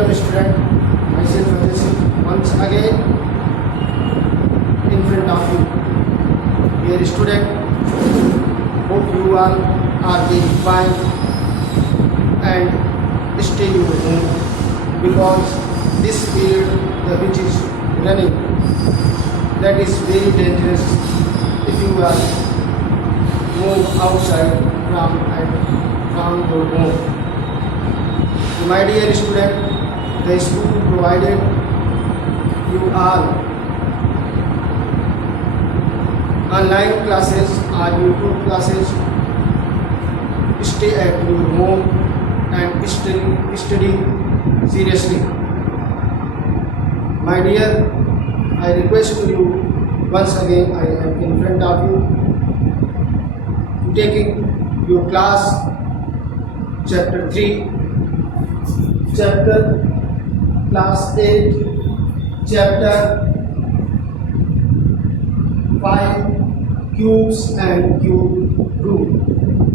Welcome student, myself Rajesh once again in front of you. Dear student, hope you all are doing fine and stay your home because this period which is running, that is very dangerous if you are move outside from your home. My dear student, the school provided you all online classes or YouTube classes. Stay at your home and study seriously. My dear, I request to you once again, I am in front of you taking your class chapter 3, chapter class 8, chapter 5, cubes and cube root.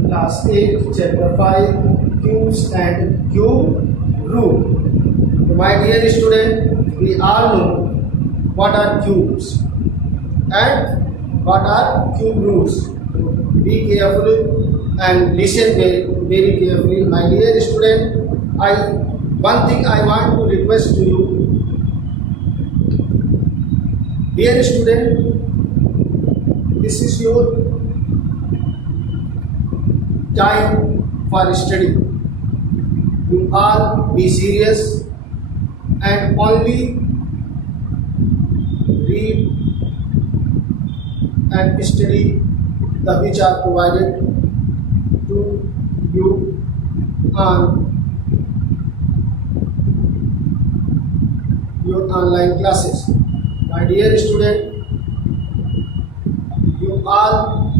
Class 8, chapter 5, cubes and cube root. My dear student, we all know what are cubes and what are cube roots. Be careful and listen very carefully. My dear student, one thing I want to request to you. Dear student, this is your time for study. You all be serious and only read and study the which are provided to you on your online classes. My dear student, you all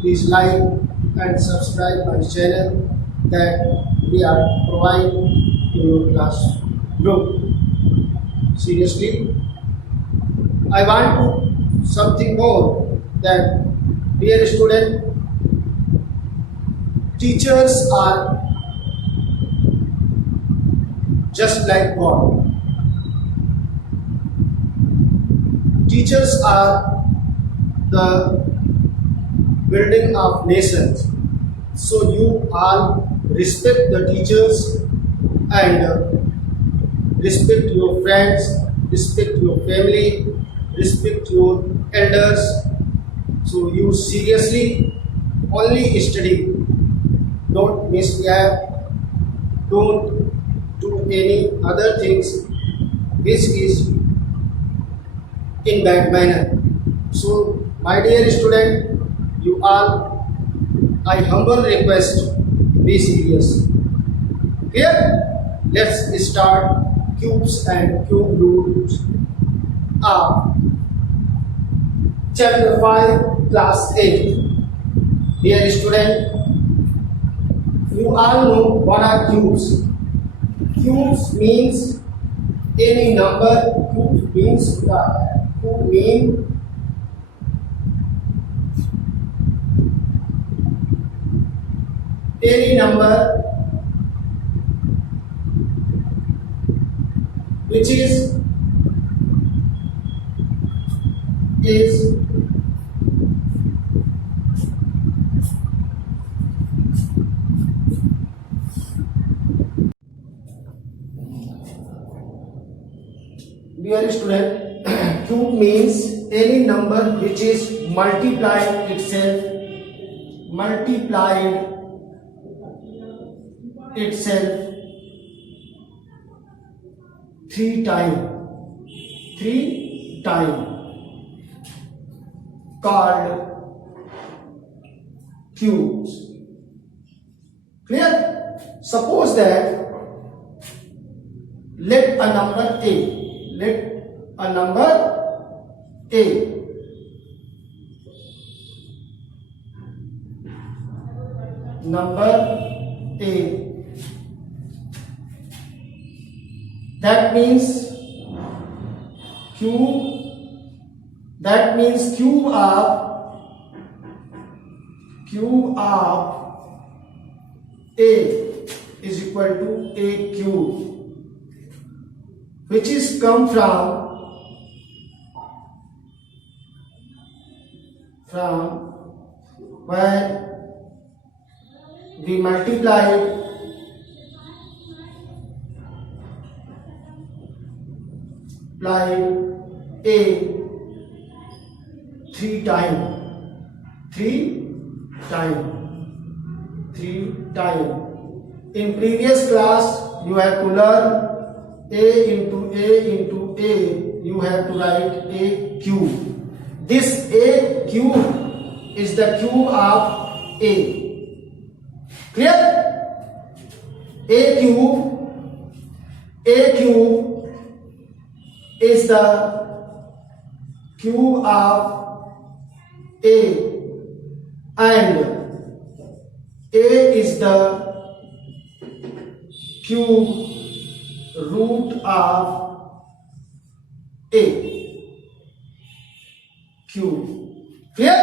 please like and subscribe my channel that we are providing to your class group. Seriously, I want to something more that dear student, teachers are just like God. Teachers are the building of nations. So you all respect the teachers and respect your friends, respect your family, respect your elders. So you seriously only study. Don't misbehave. Don't do any other things which is in that manner. So my dear student, you all, I humble request, be serious. Here, let's start cubes and cube roots of chapter 5, class 8. Dear student, you all know what are cubes. Cubes means any number. Cube means any number which is dear student, cube means any number which is multiplied itself 3 times called cubes. Clear? Suppose that let a number A that means cube of A is equal to A cube. which is come from when we multiply a 3 times. In previous class you have to learn a into a, you have to write a cube. This a cube is the cube of a. Clear? A cube is the cube of a, and a is the cube root of a. Cube. Clear?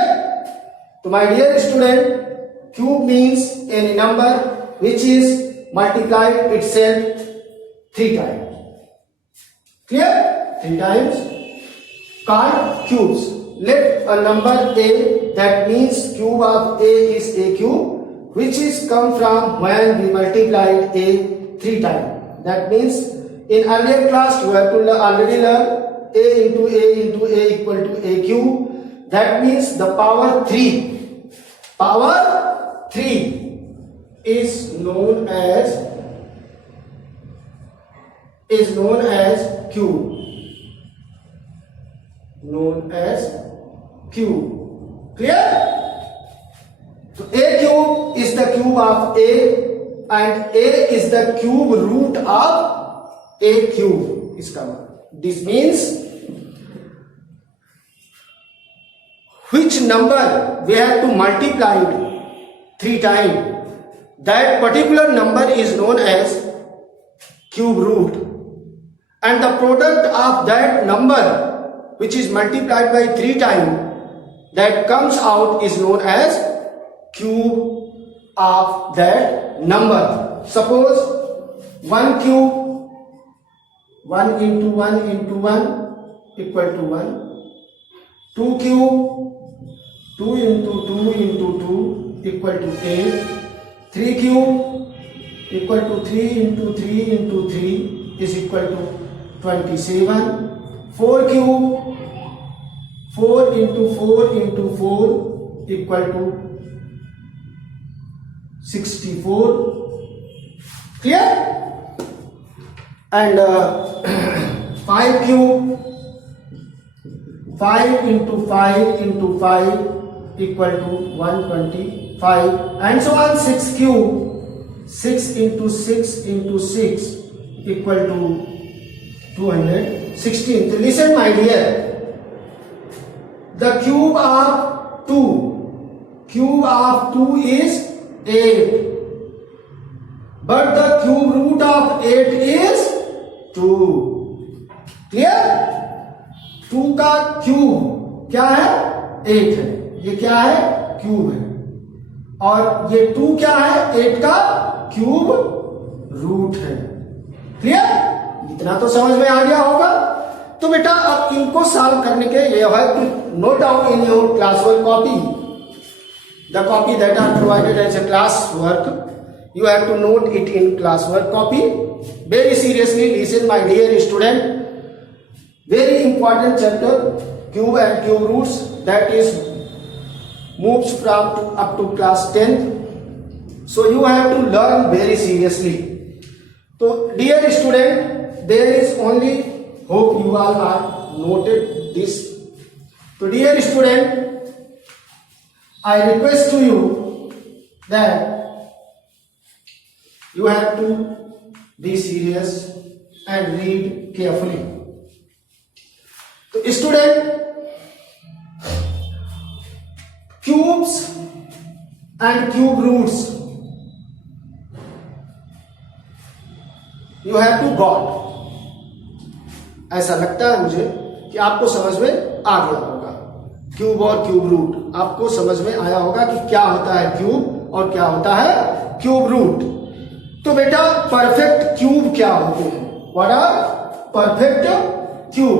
So my dear student, cube means any number which is multiplied itself 3 times. Clear? 3 times called cubes. Let a number a, that means cube of a is a cube, which is come from when we multiplied a 3 times. That means in earlier class you have to already learn a into a equal to a cube. That means the power 3. Power 3 is known as cube. Clear? So a cube is the cube of a, and a is the cube root of a cube is common. This means which number we have to multiply 3 times, that particular number is known as cube root, and the product of that number which is multiplied by 3 times, that comes out is known as cube of that number. Suppose 1 cube, 1 into 1 into 1 equal to 1. 2 cube, 2 into 2 into 2 equal to 8. 3 cube equal to 3 into 3 into 3 is equal to 27. 4 cube, 4 into 4 into 4 equal to 64. Clear? And 5 cube, 5 into 5 into 5 equal to 125, and so on. 6 cube, 6 into 6 into 6 equal to 216. So listen my dear, the cube of 2 is 8, but the cube root of 8 is 2. Clear? 2 का cube क्या है? 8 है. ये क्या है? Cube है. और ये 2 क्या है? 8 का क्यूब रूट है. क्लियर? इतना तो समझ में आ गया होगा. तो बेटा अब इनको सॉल्व करने के लिए है to note down in your class work copy, the copy that are provided as a class work. You have to note it in classwork copy. Very seriously listen my dear student. Very important chapter, cube and cube roots, that is moves from up to class 10th. So you have to learn very seriously. So dear student, there is only hope you all are noted this. So dear student, I request to you that you have to be serious and read carefully. So student, cubes and cube roots you have to got. ऐसा लगता है मुझे कि आपको समझ में आ गया होगा. क्यूब और क्यूब रूट आपको समझ में आया होगा कि क्या होता है क्यूब और क्या होता है क्यूब रूट. तो बेटा परफेक्ट क्यूब क्या होते हैं? What are perfect cube.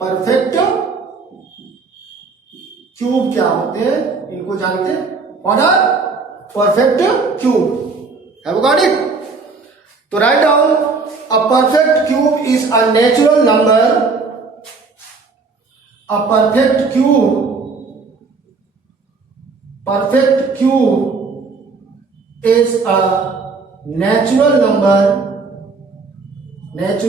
Perfect cube क्या होते हैं इनको जानते हैं, और perfect cube. Have you got it? तो write down, a perfect cube is a natural number. A perfect cube is a natural number which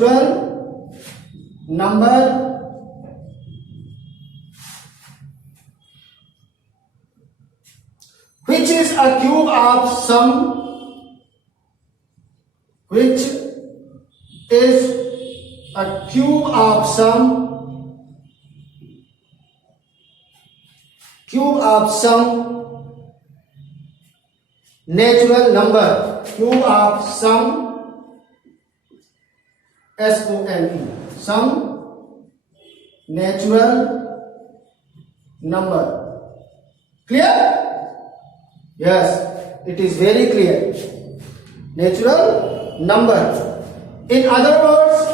is a cube of some natural number, cube of some SOME, some natural number. Clear? Yes, it is very clear. Natural number. In other words,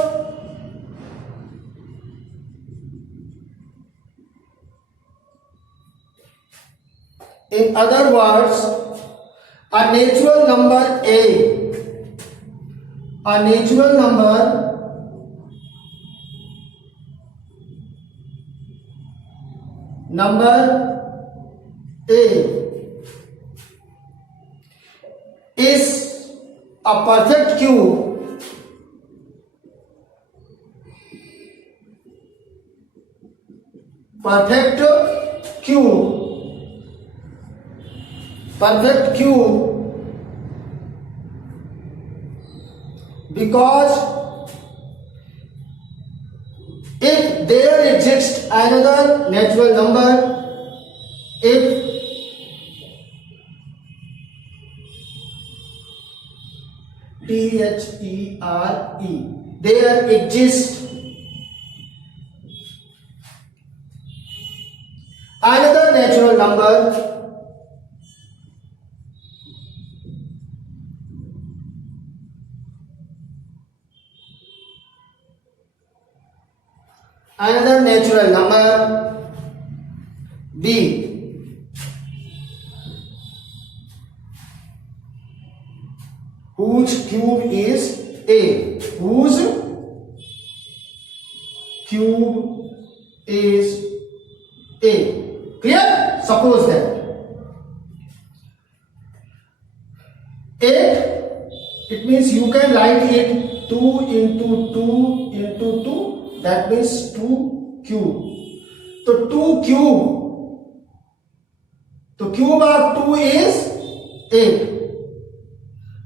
a natural number A, a natural number A is a perfect cube because if there exists another natural number, if THERE, there exists another natural number B, whose cube is A, whose cube is A. Clear? Suppose that 8, it means you can write it 2 into 2 into 2, that means 2 cube. So 2 cube, the cube of 2 is 8,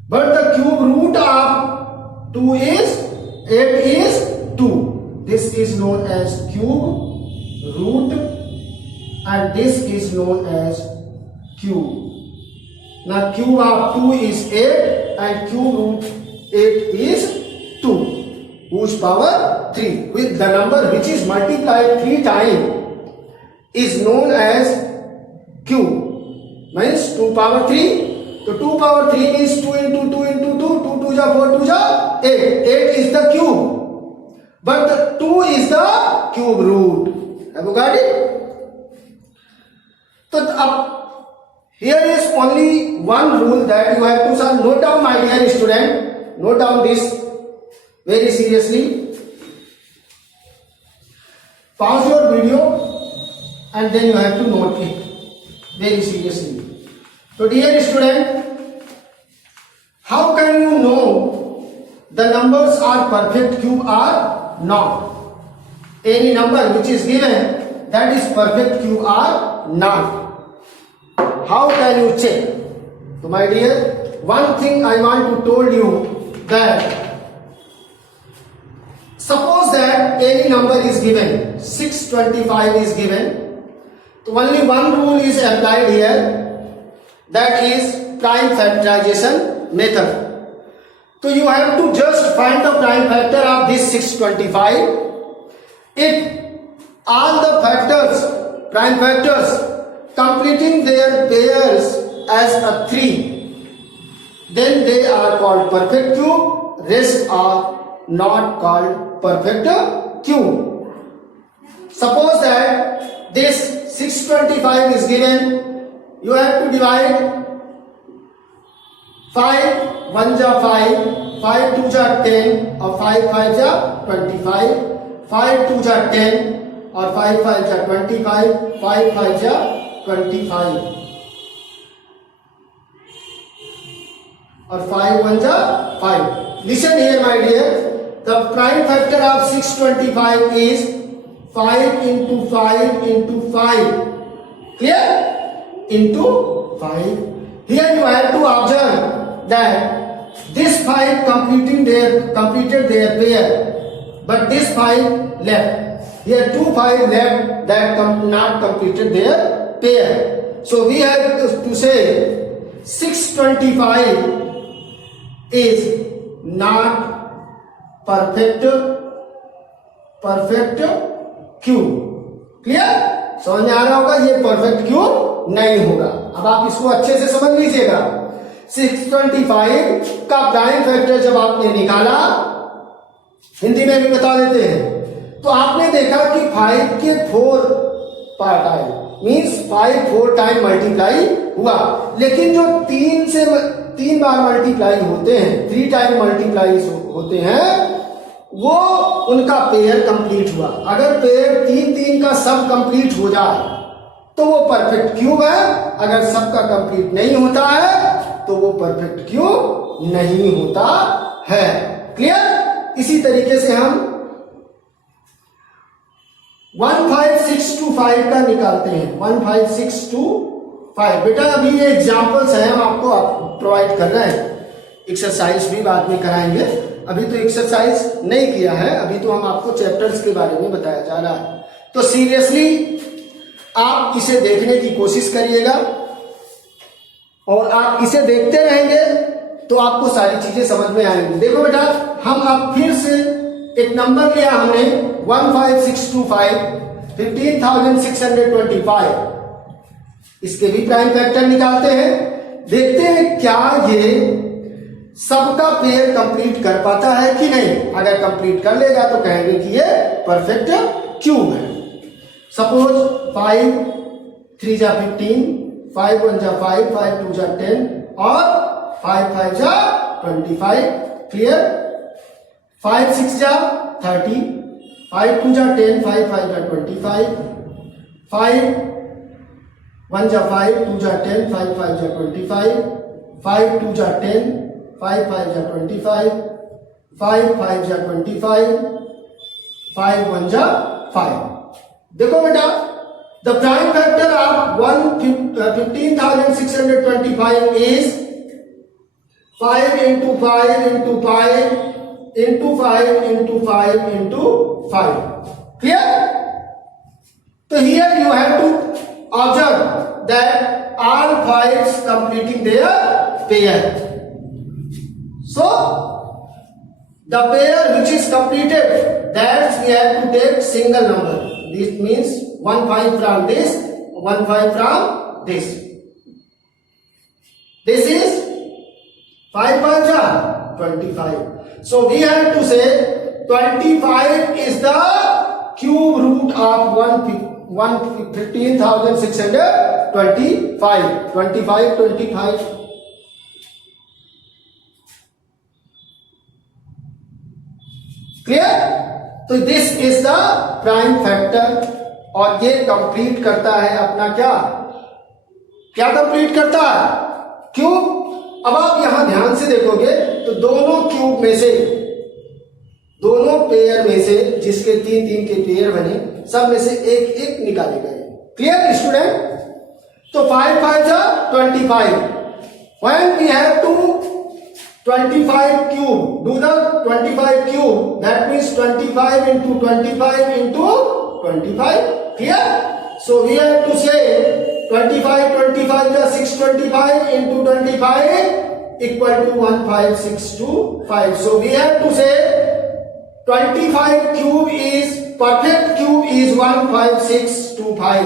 but the cube root of 2 is 8 is 2. This is known as cube root and this is known as cube. Now cube of 2 is 8 and cube root 8 is 2, whose power 3, with the number which is multiplied 3 times is known as cube, means 2 power 3. So 2 power 3 is 2 into 2 into 2, 2 2 ja 4 2 ja 8. 8 is the cube, but the 2 is the cube root. Have you got it? So here is only one rule that you have to solve. Note down, my dear student, note down this very seriously. Pause your video and then you have to note it very seriously. So dear student, how can you know the numbers are perfect cube or not? Any number which is given, that is perfect cube or not. How can you check? So my dear, one thing I want to tell you that suppose that any number is given, 625 is given, so only one rule is applied here, that is prime factorization method. So you have to just find the prime factor of this 625. If all the factors, prime factors, completing their pairs as a 3, then they are called perfect cube, rest are not called perfect cube. Suppose that this 625 is given, you have to divide 5 1 जा 5, 5 2 जा 10 और 5 5 जा 25, 5 2 जा 10 और 5 5 जा 25, 5 5 जा 25 और 5 1 जा 5. Listen here my dear, the prime factor of 625 is 5 into 5 into 5. Clear? Into 5. Here you have to observe that this 5 completed their pair, but this 5 left. Here 2 5 left that not completed their pair. So we have to say 625 is not perfect cube. Clear? समझ में आ रहा होगा, ये perfect cube नहीं होगा. अब आप इसको अच्छे से समझ लीजिएगा. 625 का प्राइम फैक्टर जब आपने निकाला, हिंदी में भी बता देते हैं, तो आपने देखा कि 5 के 4 पार्ट आए, मीन्स 5 4 टाइम मल्टीप्लाई हुआ. लेकिन जो 3 बार मल्टीप्लाई होते हैं, 3 टाइम मल्टीप्लाई होते हैं, वो उनका पेयर कंप्लीट हुआ. अगर पेयर 3 का सब कंप्लीट हो जाए तो वो परफेक्ट क्यूब है. अगर सबका कंप्लीट नहीं होता है तो वो परफेक्ट क्यूब नहीं होता है. क्लियर? इसी तरीके से हम 15625 का निकालते हैं. 15625. बेटा अभी ये एग्जांपल्स हैं, हम आपको प्रोवाइड कर रहे हैं. एक्सरसाइज भी बाद में कराएंगे. अभी तो एक्सरसाइज नहीं किया है, अभी तो हम आपको चैप्टर्स के बारे में बताया जा रहा है. तो सीरियसली आप इसे देखने की कोशिश करिएगा, और आप इसे देखते रहेंगे तो आपको सारी चीजें समझ में आएंगी. देखो बेटा, हम अब फिर से एक नंबर लिया हमने 15625, 15,625. इसके भी प्राइम फैक्टर निकालते हैं. देखते हैं क्या ये सबका पेयर कंप्लीट कर पाता है कि नहीं. अगर कंप्लीट कर लेगा तो कहेंगे कि ये परफेक्ट क्यूब है. सपोज 5 3 जा 15, 5 1 जा 5, 5 2 जा 10 और 5 5 जा 25. क्लियर? 5 6 जा 30, 5 2 जा 10, 5 5 जा 25, 5 1 जा 5, 2 जा 10, 5 5 जा 25, 5 2 जा 10, 5 5 जा 25, 5 5 जा 25, 5 1 जा 5. देखो बेटा, the prime factor of 15,625 is 5 into 5 into 5 into 5 into 5 into 5. Clear? So here you have to observe that all 5s completing their pair. So the pair which is completed, that we have to take single number. This means 1 5 from this, 1 5 from this. This is 5 5 ja 25. So we have to say 25 is the cube root of 15,625. 25. Clear? तो this is the prime factor, और ये complete करता है अपना क्या complete करता है? Cube. अब आप यहां ध्यान से देखोगे तो दोनों क्यूब में से, दोनों पेयर में से, जिसके 3 के पेयर बने, सब में से एक निकाले गए. Clear student? तो 5 5 जा 25. When we have to 25 cube, do the 25 cube, that means 25 into 25 into 25. Clear? So we have to say 25 ja 625 into 25 equal to 15625. So we have to say 25 cube is perfect cube is 15625.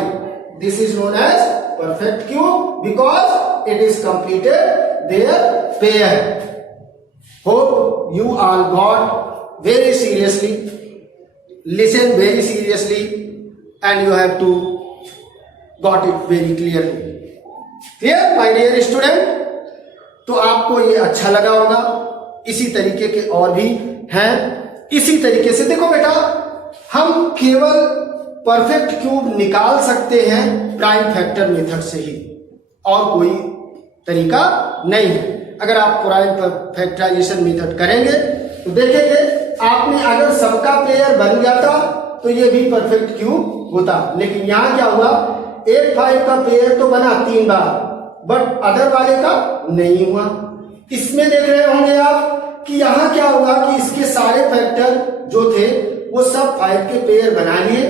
This is known as perfect cube because it is completed their pair. Hope you all got very seriously, listen very seriously, and you have to got it very clearly. Clear my dear student? तो आपको ये अच्छा लगा होगा। इसी तरीके के और भी हैं। इसी तरीके से देखो बेटा, हम केवल परफेक्ट क्यूब निकाल सकते हैं प्राइम फैक्टर मेथड से ही, और कोई तरीका नहीं है। अगर आप प्राइम फैक्टराइजेशन मेथड करेंगे तो देखेंगे आपने अगर सबका पेयर बन गया था तो ये भी परफेक्ट क्यूब होता, लेकिन यहां क्या हुआ, 8 5 का पेयर तो बना 3 बार, बट अदर वाले का नहीं हुआ। इसमें देख रहे होंगे आप कि यहां क्या हुआ कि इसके सारे फैक्टर जो थे वो सब 5 के पेयर बना लिए,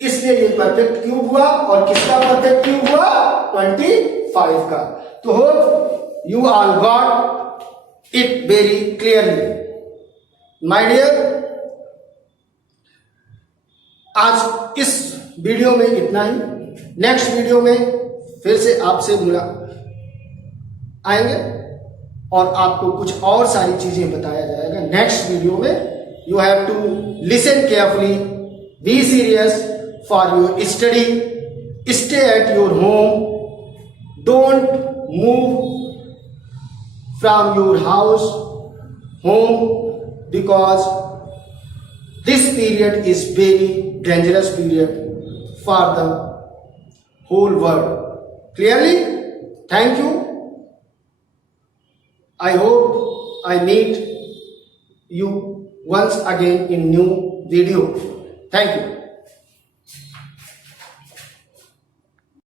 इसलिए ये परफेक्ट क्यूब हुआ। और किसका परफेक्ट क्यूब हुआ, 25 का। तो hope you all got it very clearly my dear. आज इस वीडियो में इतना ही। नेक्स्ट वीडियो में फिर से आपसे आएंगे और आपको कुछ और सारी चीजें बताया जाएगा नेक्स्ट वीडियो में। You have to listen carefully, be serious for your study, stay at your home, don't move from your house home, because this period is very dangerous period for the whole world. Clearly? Thank you. I hope I meet you once again in new video. Thank you.